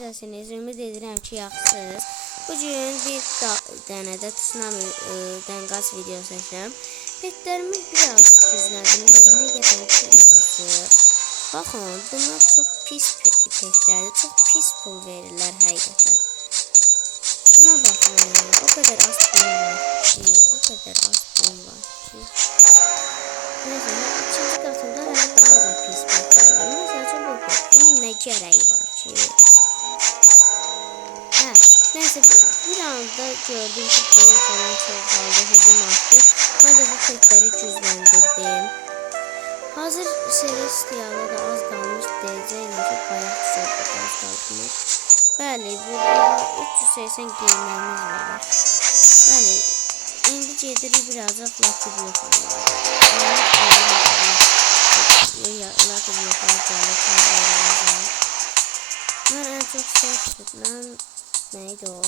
Sizsiniz, ümid edirəm ki, yaxşısınız. Bugün bir dənədə tsunami qaz video çəkirəm. Petlərimi birazcık düzlədim. Həqiqətən çox yazıq. Baxın, bunlar çox pis petlərdir. Çox pis pul verirlər həqiqətən. Buna baxın, o qədər az pul var ki, o qədər az pul var ki. Neyse, ikinci qatımda hələ daha da pis petlər var. Məsələn, bu petin nə gərəyi var ki? Neyse bir anda gördüm ki benim falan çoğaldı, hızım arttı. Ben de bu petleri cüzlendirdim. Hazır Celestia'da da az kalmış diyeceğim ki bayağı çok az kalmış. Bəli, burada 380 giyimlerimiz var. Bəli, indi gedirik birazcık Lucky Block alırıq. Lucky Block'lar gəlir. Ben en çok seçtim. Neydi o?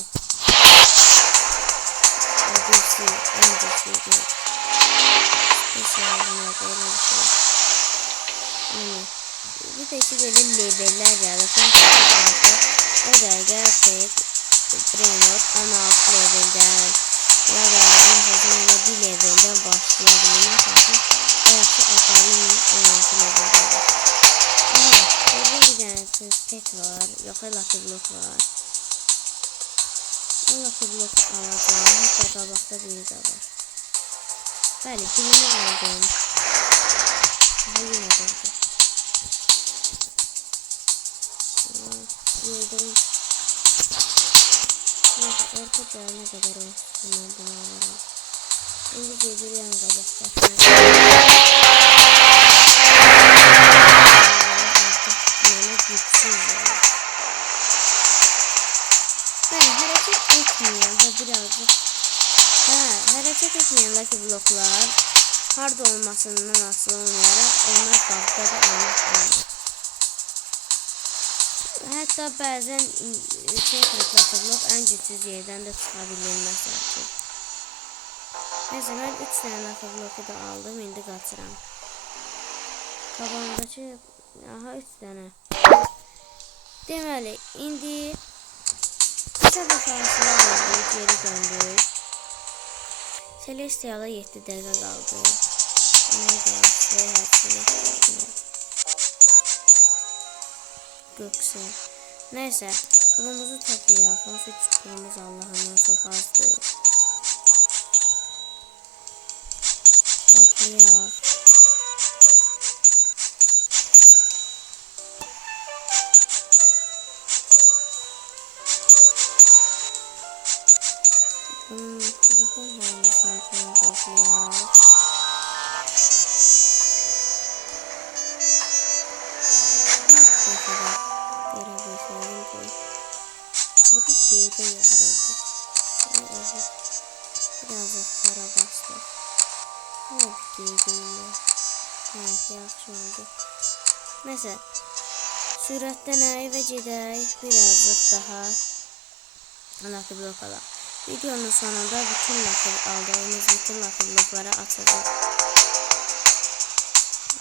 Öncesiydi. Bir de ki böyle leveller geldi. O da gerçek Brainrot 16 levelden ya da mesela bir levelden başlayabilirim. Belki atalım 16 levelden. Aha, burada bir tane pet var. Yok, Lucky Block var. Lucky Block alacağım. Hatta tabakta biri de var. Bəli, birini aldım. Daha yine durdu. Yıldırım. Neyse, orta değerine kadar olsun. Bunu alalım. Şimdi geliyorum tabakta. Bana güçsüz ya. Ben hareket etmeyen ve birazcık hareket etmeyen Lucky Block'lar hard olmasından asıl olmayarak onlar bagda da olmaz. Hatta bazen Lucky Block en güçsüz yerden de çıkabilir mesela. Neyse ben 3 tane Lucky Block'u da aldım, indi qaçıram. Qabağımdakı aha 3 tane. Deməli indi kitap aşamasına oldu, geri döndük. Celestia'la 7 dəqiqə qaldı. Neyse, pulumuzu toplayaq. Nasıl pulumuz Allah'ından çok azdır. Toplayaq. Bakın hangisini toplayaq. Görebilseydim ki. Bu da giyde yaraydı. Birazcık para bastı. Ama bir giydeyim ben. Evet, yaxşı oldu. Neyse. Sürətdən eve gedək. Birazcık daha Lucky Block alaq. Videonun sonunda aldığımız bütün Lucky Block'ları açacağız.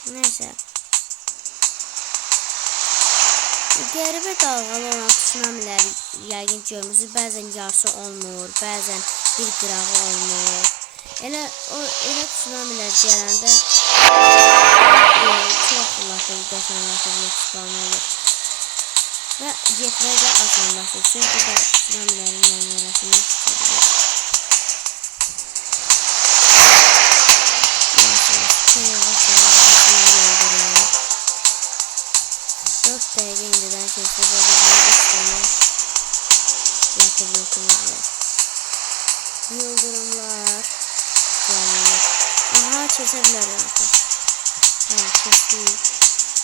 Neyse. Qəribə dalğalı olan tsunamiler yəqin görmüsünüz. Bəzən yarısı olmur, bəzən bir qırağı olmur. Elə tsunamiler gələndə çox Lucky Block spawn olur. Ve getməyə də asanlaşır. Çünki də tsunamilerin yanlarasını tutuyor. 4 dəqiqə indidən keçdi və bizim 3 tane Lucky Block'umuz var. Yıldırımlar gəlir. Aha, kesə bilərik artıq. Tamam, kesdik.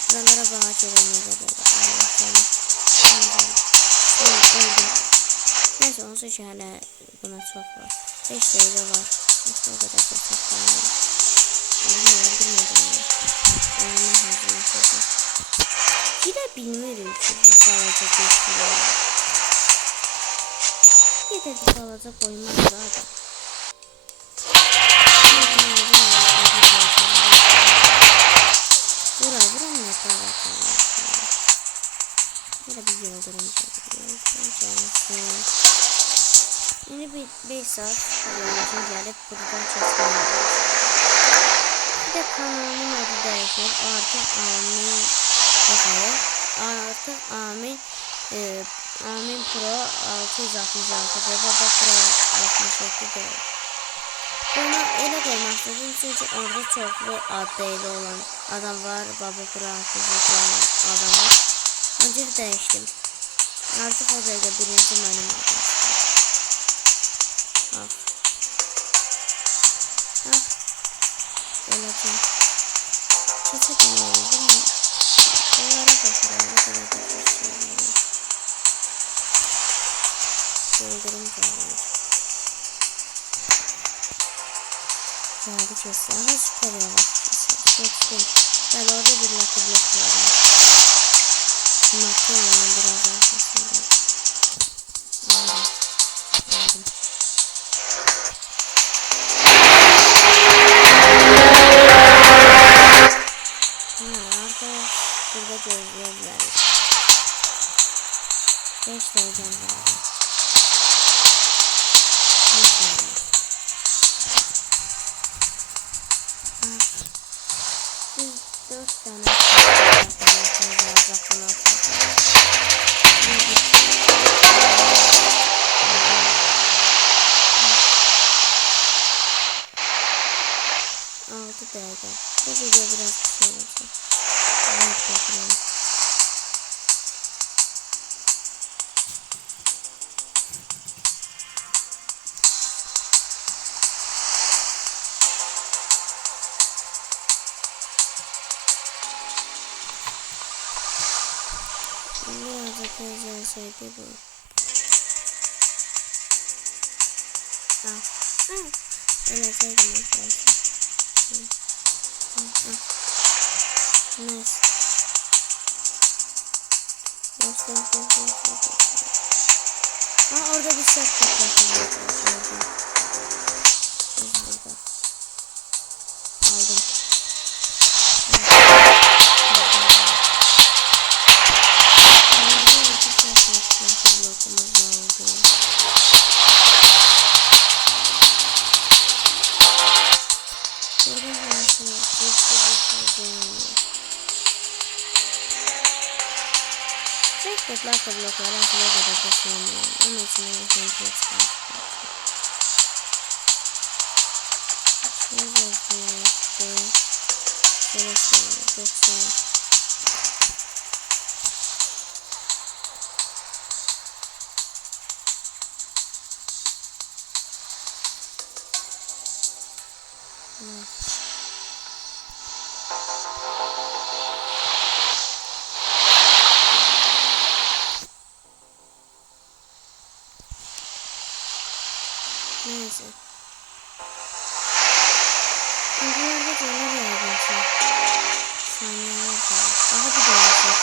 Buralara bağa gələnə qədər. Allah səni. Öldüm. Neyse, onsuz ki hələ buna çox var. 5 dəqiqə var. Neyse, o qədər də çox var. Allah'ım, bilmədim. Önümə hazırlaşacaq. Gidə bilmirik ki, bu balaca geçiyor. Bir de bu balaca koymaz da adam. Buram ne kadar. Böyle bir yıldırım gelsin. Yeni bir 5 saat yolculuğum gelip buradan kesmeye. Bir de kanalımın adı değişir. Artık Amin Pro 666 ve Baba Pro 67 değil. Bunu elə qoymaq istedim çünkü orada çoxlu adıyla olan adam var. Baba Pro 67 olan adam var. Ancaq değiştim. Artık o dəqiqə birinci mənim adım. Olacaq. Keçə bilməyəm. Onlara baxıram. Ne kadar da bir şey var. Yıldırım geldi. Geldi kesin. Aha süper yavaş kesin. Geçtim. Ben orada bir lakı blok var. Makine biraz arkasında. Aldım. Burada gözleyebiliriz. 5 derece var. 4 tane altı derece. Bu video biraz kısa olacak. Evet, bakalım. Biraz da közelseydi bu. Ölseydim arkadaşlar. Nice. Orada bir şey patlatıyor. Burada. Aldım. Like blokları aslında kadar taşıyamıyorum. Ama içine yaşayan şey çıkartıyorum. Şöyle neyse. Buralarda dolar yaygınca. Saniyeler var. Daha bir dolar çok.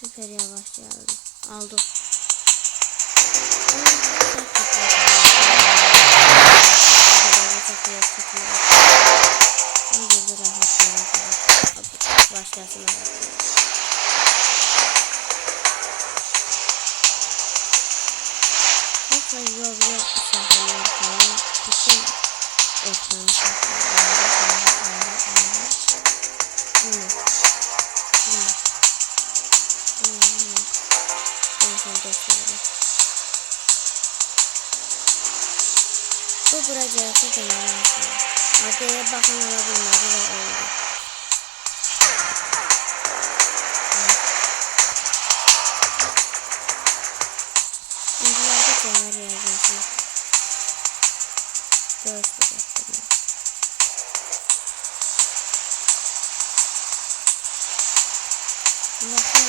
Süper yavaş geldi. Aldım. Başlasın. Yol şehirler falan bütün ekranı bu buraya çok önemli. Adaya bakın alabilmedi ve oldu. Neler yazıyorsun? Göz bıraktım. Bakın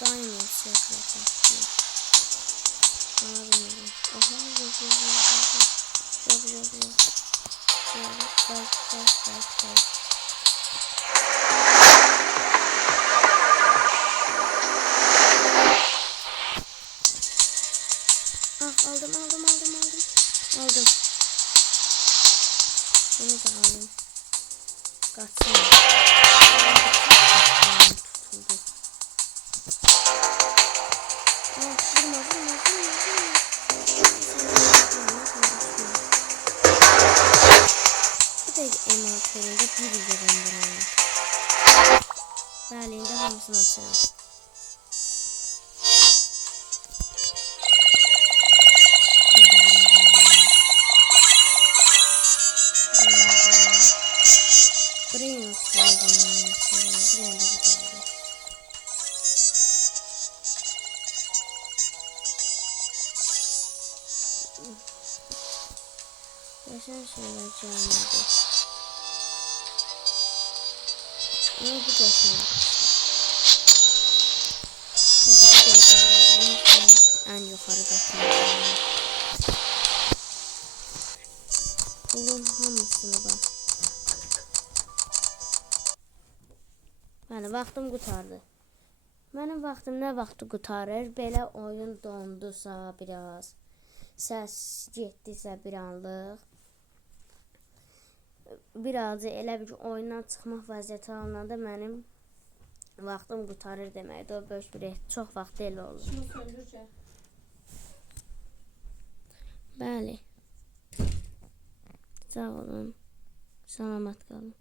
Diamond yapıyor. Anladım. Yok. Bəli, indi hamısını açıram. Buraya yaşayan şeyler canlıdır. Ama bu yaşayan. En yukarı katına. Bunun hamısını bak. Bəli, vaxtım qutardı. Mənim vaxtım nə vaxtı qutarır? Belə oyun dondusa biraz, səs getdisə bir anlıq, birazcık elə bir oyundan çıxmaq vəziyyəti alınanda mənim vaxtım qutarır deməkdir. O böyük bir çox vaxt elə olur. Şunu söndürəcək. Bəli. Sağ olun. Salamat qalın.